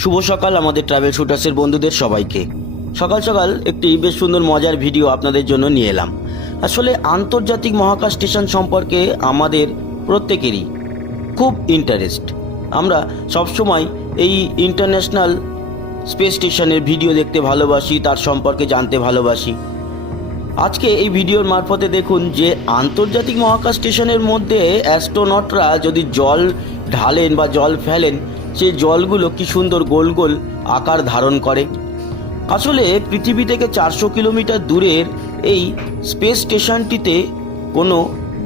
শুভ সকাল আমাদের ট্রাভেল শুটার্সের বন্ধুদের সবাইকে। সকাল সকাল একটি বেশ সুন্দর মজার ভিডিও আপনাদের জন্য নিয়ে এলাম। আসলে আন্তর্জাতিক মহাকাশ স্টেশন সম্পর্কে আমাদের প্রত্যেকেরই খুব ইন্টারেস্ট। আমরা সবসময় এই ইন্টারন্যাশনাল স্পেস স্টেশনের ভিডিও দেখতে ভালোবাসি, তার সম্পর্কে জানতে ভালোবাসি। আজকে এই ভিডিওর মারফতে দেখুন যে আন্তর্জাতিক মহাকাশ স্টেশনের মধ্যে অ্যাস্ট্রোনটরা যদি জল ঢালেন বা জল ফেলেন, সেই জলগুলো কি সুন্দর গোল গোল আকার ধারণ করে। আসলে পৃথিবী থেকে 400 কিলোমিটার দূরের এই স্পেস স্টেশনটিতে কোনো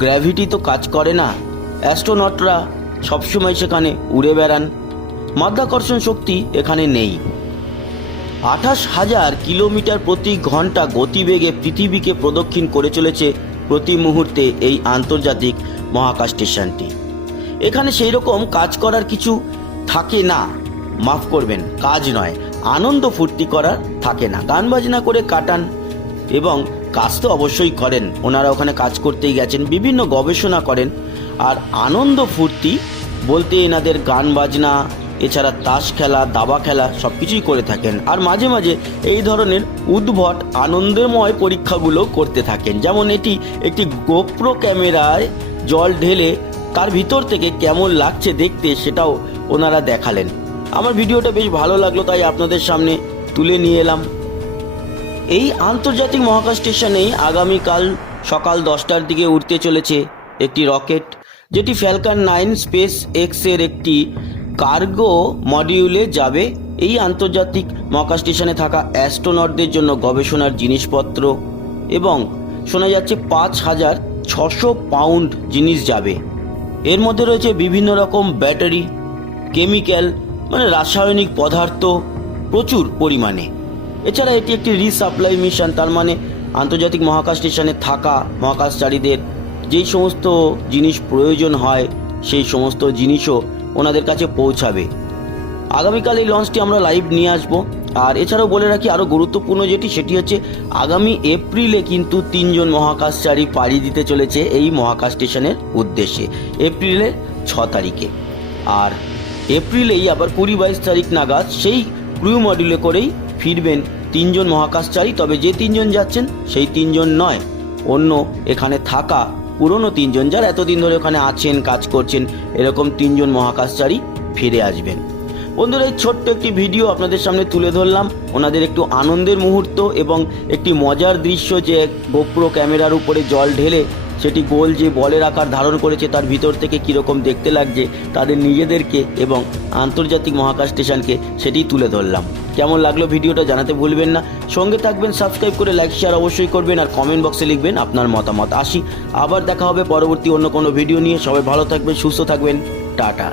গ্র্যাভিটি তো কাজ করে না। অ্যাস্ট্রোনটরা সবসময় সেখানে উড়ে বেড়ান, মাধ্যাকর্ষণ শক্তি এখানে নেই। 28,000 কিলোমিটার প্রতি ঘন্টা গতিবেগে পৃথিবীকে প্রদক্ষিণ করে চলেছে প্রতি মুহূর্তে এই আন্তর্জাতিক মহাকাশ স্টেশনটি। এখানে সেই রকম কাজ করার কিছু থাকে না, মাফ করবেন, কাজ নয়, আনন্দ ফুর্তি করার থাকে না। গান বাজনা করে কাটান এবং কাজ তো অবশ্যই করেন, ওনারা ওখানে কাজ করতেই গেছেন, বিভিন্ন গবেষণা করেন। আর আনন্দ ফুর্তি বলতে এনাদের গান বাজনা, এছাড়া তাস খেলা, দাবা খেলা সব কিছুই করে থাকেন। আর মাঝে মাঝে এই ধরনের উদ্ভট আনন্দময় পরীক্ষাগুলো করতে থাকেন। যেমন এটি একটি গোপ্রো ক্যামেরায় জল ঢেলে তার ভিতর থেকে কেমন লাগছে দেখতে, সেটাও ওনারা দেখালেন। আমার ভিডিওটা বেশ ভালো লাগলো, তাই আপনাদের সামনে তুলে নিয়ে এলাম। এই আন্তর্জাতিক মহাকাশ স্টেশনেই আগামীকাল সকাল 10টার দিকে উঠতে চলেছে একটি রকেট, যেটি ফ্যালকন 9 স্পেস এক্সের একটি কার্গো মডিউলে যাবে। এই আন্তর্জাতিক মহাকাশ স্টেশনে থাকা অ্যাস্ট্রোনটদের জন্য গবেষণার জিনিসপত্র এবং শোনা যাচ্ছে 5,600 পাউন্ড জিনিস যাবে। এর মধ্যে রয়েছে বিভিন্ন রকম ব্যাটারি, কেমিক্যাল মানে রাসায়নিক পদার্থ প্রচুর পরিমাণে। এছাড়া এটি একটি রিসাপ্লাই মিশন, তার মানে আন্তর্জাতিক মহাকাশ স্টেশনে থাকা মহাকাশচারীদের যেই সমস্ত জিনিস প্রয়োজন হয় সেই সমস্ত জিনিসও ওনাদের কাছে পৌঁছাবে। আগামীকাল এই লঞ্চটি আমরা লাইভ নিয়ে আসব। আর এছাড়াও বলে রাখি আরও গুরুত্বপূর্ণ যেটি, সেটি হচ্ছে আগামী এপ্রিলে কিন্তু 3 জন মহাকাশচারী পাড়ি দিতে চলেছে এই মহাকাশ স্টেশনের উদ্দেশ্যে, এপ্রিলের 6 তারিখে। আর এপ্রিলেই আবার 20-22 তারিখ নাগাদ সেই ক্রু মডিউলে করেই ফিরবেন 3 জন মহাকাশচারী। তবে যে 3 জন যাচ্ছেন সেই 3 জন নয়, অন্য এখানে থাকা পুরনো 3 জন, যারা এতদিন ধরে ওখানে আছেন, কাজ করছেন, এরকম 3 জন মহাকাশচারী ফিরে আসবেন। বন্ধুরা, এই ছোট্ট একটি ভিডিও আপনাদের সামনে তুলে ধরলাম, ওনাদের একটু আনন্দের মুহূর্ত এবং একটি মজার দৃশ্য, যে গোপ্রো ক্যামেরার উপরে জল ঢেলে সেটি গোল যে বলের আকার ধারণ করেছে তার ভিতর থেকে কীরকম দেখতে লাগছে তাদের নিজেদেরকে এবং আন্তর্জাতিক মহাকাশ স্টেশনকে, সেটি তুলে ধরলাম। কেমন লাগলো ভিডিওটা জানাতে ভুলবেন না। সঙ্গে থাকবেন, সাবস্ক্রাইব করে লাইক শেয়ার অবশ্যই করবেন, আর কমেন্ট বক্সে লিখবেন আপনার মতামত। আসি, আবার দেখা হবে পরবর্তী অন্য কোনো ভিডিও নিয়ে। সবাই ভালো থাকবেন, সুস্থ থাকবেন, টাটা।